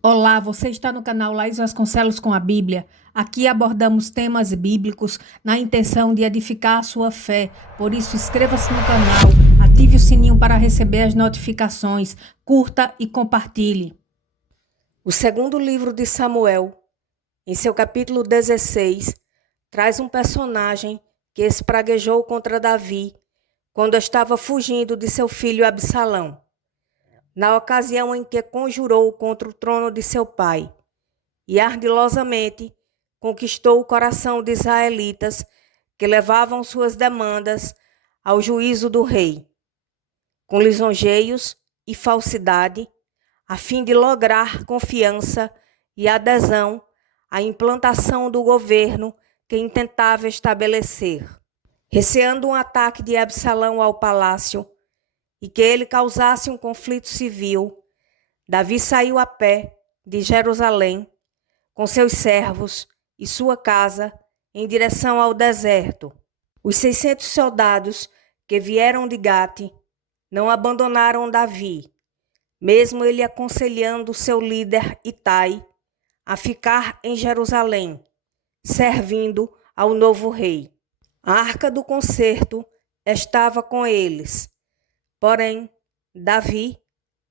Olá, você está no canal Laís Vasconcelos com a Bíblia. Aqui abordamos temas bíblicos na intenção de edificar a sua fé. Por isso, inscreva-se no canal, ative o sininho para receber as notificações, curta e compartilhe. O segundo livro de Samuel, em seu capítulo 16, traz um personagem que espraguejou contra Davi quando estava fugindo de seu filho Absalão, na ocasião em que conjurou contra o trono de seu pai e ardilosamente conquistou o coração de israelitas que levavam suas demandas ao juízo do rei, com lisonjeios e falsidade, a fim de lograr confiança e adesão à implantação do governo que intentava estabelecer. Receando um ataque de Absalão ao palácio e que ele causasse um conflito civil, Davi saiu a pé de Jerusalém com seus servos e sua casa em direção ao deserto. Os 600 soldados que vieram de Gate não abandonaram Davi, mesmo ele aconselhando seu líder Itai a ficar em Jerusalém, servindo ao novo rei. A arca do concerto estava com eles, porém Davi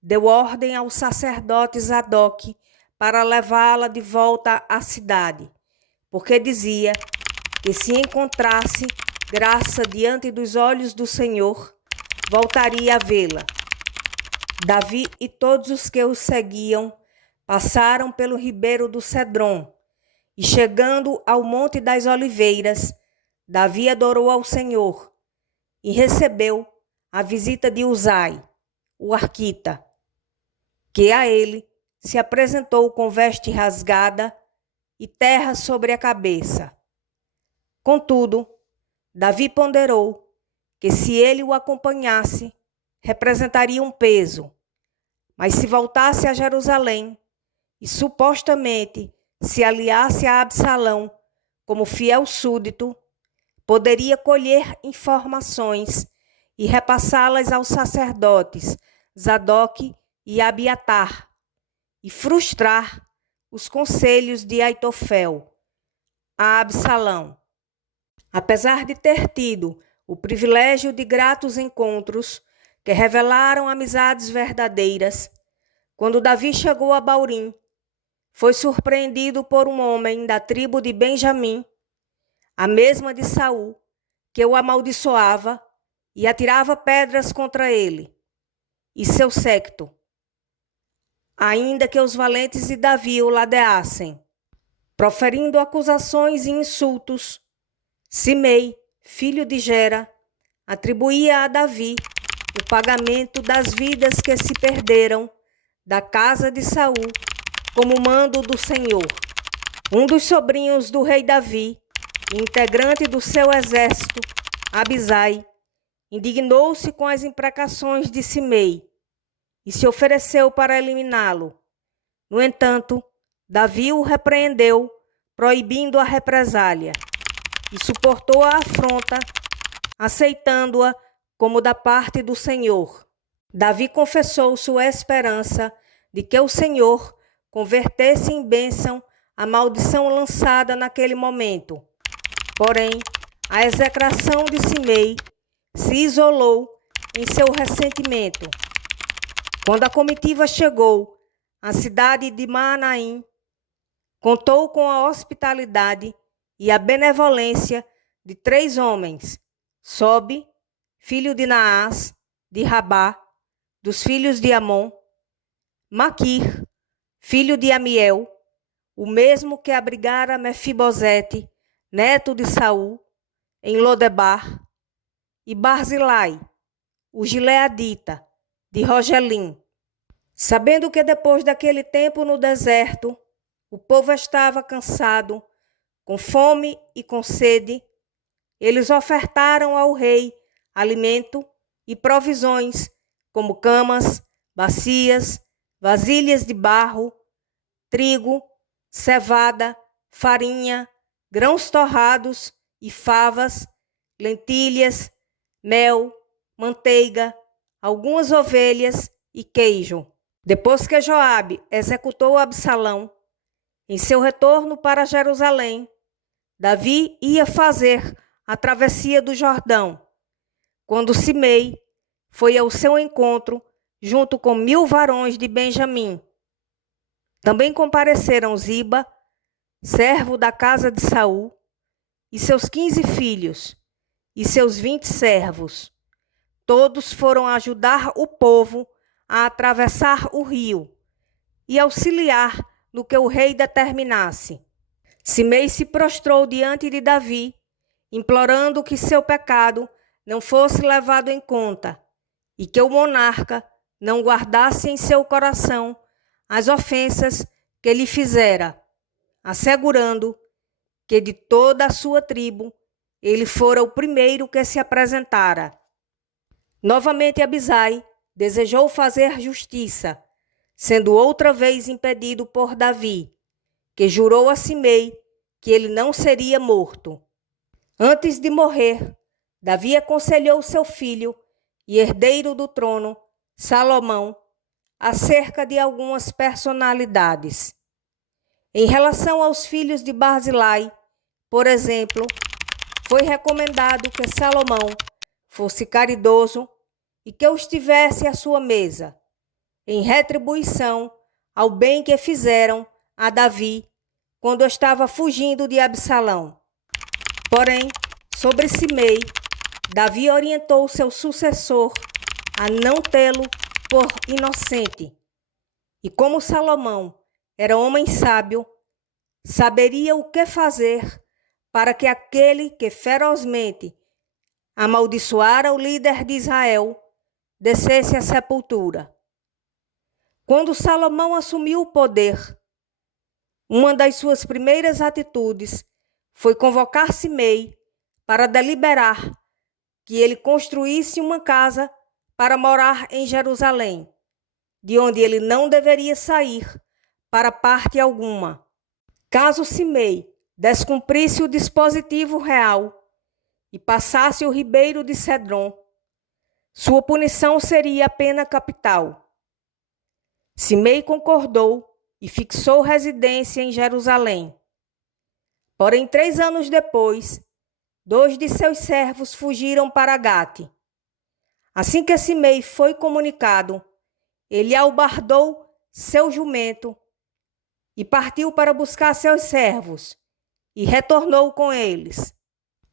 deu ordem ao sacerdote Zadok para levá-la de volta à cidade, porque dizia que se encontrasse graça diante dos olhos do Senhor, voltaria a vê-la. Davi e todos os que o seguiam passaram pelo ribeiro do Cedron, e chegando ao Monte das Oliveiras, Davi adorou ao Senhor e recebeu a visita de Uzai, o arquita, que a ele se apresentou com veste rasgada e terra sobre a cabeça. Contudo, Davi ponderou que se ele o acompanhasse, representaria um peso, mas se voltasse a Jerusalém e supostamente se aliasse a Absalão como fiel súdito, poderia colher informações e repassá-las aos sacerdotes Zadok e Abiatar e frustrar os conselhos de Aitofel a Absalão. Apesar de ter tido o privilégio de gratos encontros que revelaram amizades verdadeiras, quando Davi chegou a Baurim, foi surpreendido por um homem da tribo de Benjamim, a mesma de Saul, que o amaldiçoava e atirava pedras contra ele e seu séquito, ainda que os valentes de Davi o ladeassem. Proferindo acusações e insultos, Simei, filho de Gera, atribuía a Davi o pagamento das vidas que se perderam da casa de Saul como mando do Senhor. Um dos sobrinhos do rei Davi, integrante do seu exército, Abisai, indignou-se com as imprecações de Simei e se ofereceu para eliminá-lo. No entanto, Davi o repreendeu, proibindo a represália, e suportou a afronta, aceitando-a como da parte do Senhor. Davi confessou sua esperança de que o Senhor convertesse em bênção a maldição lançada naquele momento. Porém, a execração de Simei se isolou em seu ressentimento. Quando a comitiva chegou à cidade de Maanaim, contou com a hospitalidade e a benevolência de 3 homens: Sobe, filho de Naás, de Rabá, dos filhos de Amon; Maquir, filho de Amiel, o mesmo que abrigara Mefibosete, neto de Saul, em Lodebar; e Barzilai, o gileadita, de Rogelim. Sabendo que depois daquele tempo no deserto, o povo estava cansado, com fome e com sede, eles ofertaram ao rei alimento e provisões, como camas, bacias, vasilhas de barro, trigo, cevada, farinha, grãos torrados e favas, lentilhas, mel, manteiga, algumas ovelhas e queijo. Depois que Joabe executou Absalão, em seu retorno para Jerusalém, Davi ia fazer a travessia do Jordão, quando Simei foi ao seu encontro junto com 1000 varões de Benjamim. Também compareceram Ziba, servo da casa de Saul, e seus 15 filhos, e seus 20 servos. Todos foram ajudar o povo a atravessar o rio e auxiliar no que o rei determinasse. Simei se prostrou diante de Davi, implorando que seu pecado não fosse levado em conta e que o monarca não guardasse em seu coração as ofensas que lhe fizera, assegurando que de toda a sua tribo ele fora o primeiro que se apresentara. Novamente Abisai desejou fazer justiça, sendo outra vez impedido por Davi, que jurou a Simei que ele não seria morto. Antes de morrer, Davi aconselhou seu filho e herdeiro do trono, Salomão, acerca de algumas personalidades. Em relação aos filhos de Barzilai, por exemplo, foi recomendado que Salomão fosse caridoso e que os tivesse à sua mesa, em retribuição ao bem que fizeram a Davi quando estava fugindo de Absalão. Porém, sobre Simei, Davi orientou seu sucessor a não tê-lo por inocente. E como Salomão era homem sábio, saberia o que fazer para que aquele que ferozmente amaldiçoara o líder de Israel descesse à sepultura. Quando Salomão assumiu o poder, uma das suas primeiras atitudes foi convocar Simei para deliberar que ele construísse uma casa para morar em Jerusalém, de onde ele não deveria sair para parte alguma. Caso Simei descumprisse o dispositivo real e passasse o ribeiro de Cedron, sua punição seria a pena capital. Simei concordou e fixou residência em Jerusalém. Porém, 3 anos depois, 2 de seus servos fugiram para Gate. Assim que Simei foi comunicado, ele albardou seu jumento e partiu para buscar seus servos, e retornou com eles.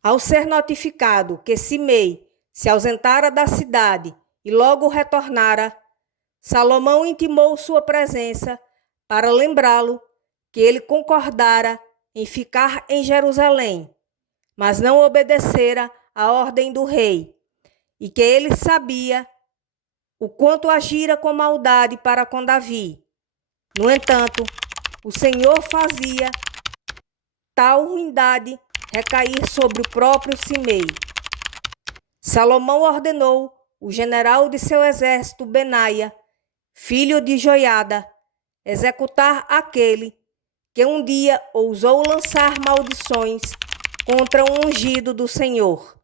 Ao ser notificado que Simei se ausentara da cidade e logo retornara, Salomão intimou sua presença para lembrá-lo que ele concordara em ficar em Jerusalém, mas não obedecera à ordem do rei, e que ele sabia o quanto agira com maldade para com Davi. No entanto, o Senhor fazia tal ruindade recair sobre o próprio Simei. Salomão ordenou o general de seu exército, Benaia, filho de Joiada, executar aquele que um dia ousou lançar maldições contra o ungido do Senhor.